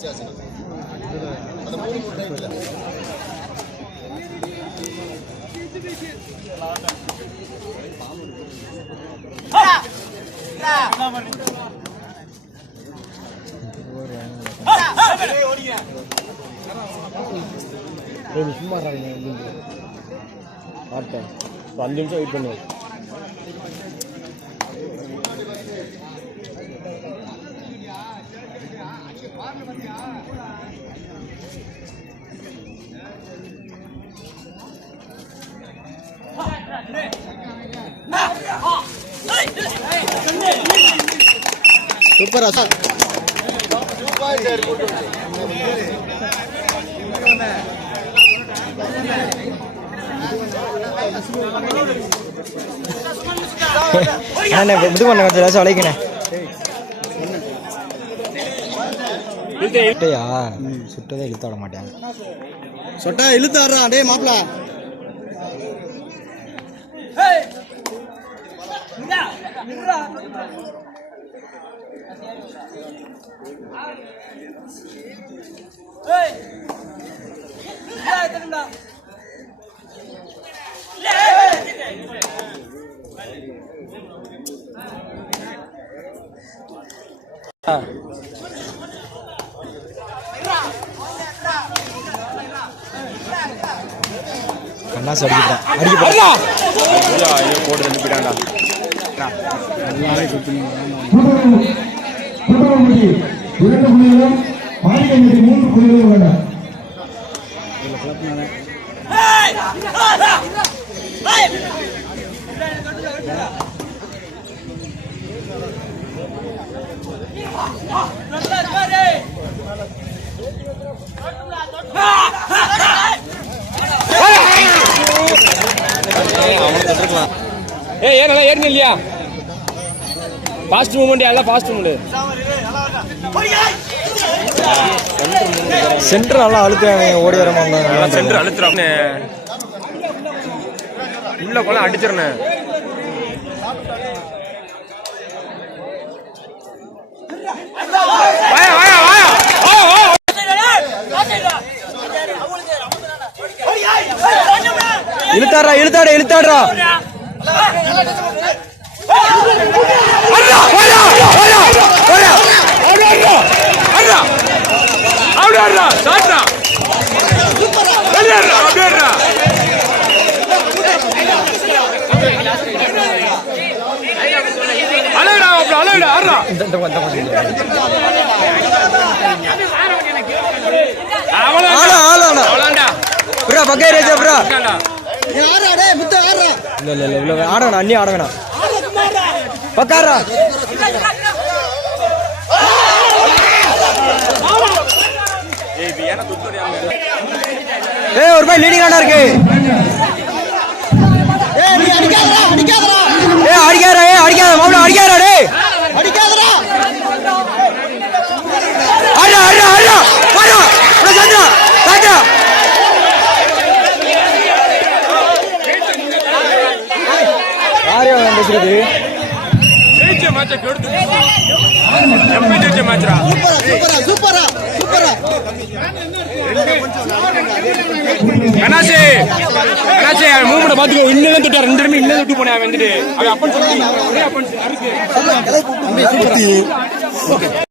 அந்த மூணு மூணு சும்மா இருக்காங்க பார்த்தேன் அஞ்சு நிமிஷம் வெயிட் பண்ணுவேன் சூப்பர் சார் அண்ணே இது பண்ண கொஞ்சம் ஏதாச்சும் சுட்டையா? சுட்டதே இழுத்து விட மாட்டேன் சொட்டா இழுத்து வர்றான் டேய் மாப்பிள. கண்ணாசி அடிக்கிட்டேன் அடிக்கப்படா குடும்பமுடி இரண்டு புள்ளிகளும் மாநிலங்களுக்கு மூன்று புள்ளிகளும் உள்ளன ஏ ஏன் நல்லா ஏறின இல்லையா? ஃபாஸ்ட் மூவ்மெண்ட் எல்லாம் ஃபாஸ்ட் மூவ்மெண்ட் சென்டர் நல்லா அழுத்துறாங்க ஓடி வர சென்டர் அழுத்துறான். உள்ள கொள்ள அடிச்சிருனே இந்த இந்த இந்த அவளா ஆளா அவளாண்டா ப்ரா பக்கே ரேஜா ப்ரா. இல்ல இல்ல இல்ல இவ்வளோ ஆட வேணாம் அண்ணி ஆட வேணாம். பக்காரா ஏய் ஒரு பாய் லீடிங் ஆனா இருக்கு. ஏய் அடிக்காதடா அடிக்காதடா. ஏய் அடிக்காரா ஏய் அடிக்காத மாப்பிள அடிக்காரா டேய். யாரையா பேசுறது? ஜெயிச்ச மேட்சை கெடுத்து எப்படி ஜெயிச்ச மேட்ச்ரா சூப்பரா சூப்பரா சூப்பரா அவன் மூமெண்ட் பாத்துக்கோ. இன்னும் தான் தொட்டா ரெண்டு ரெண்டு இன்னும் தொட்டு போனேன் வந்துட்டு. அவன் அப்பன் இருக்கு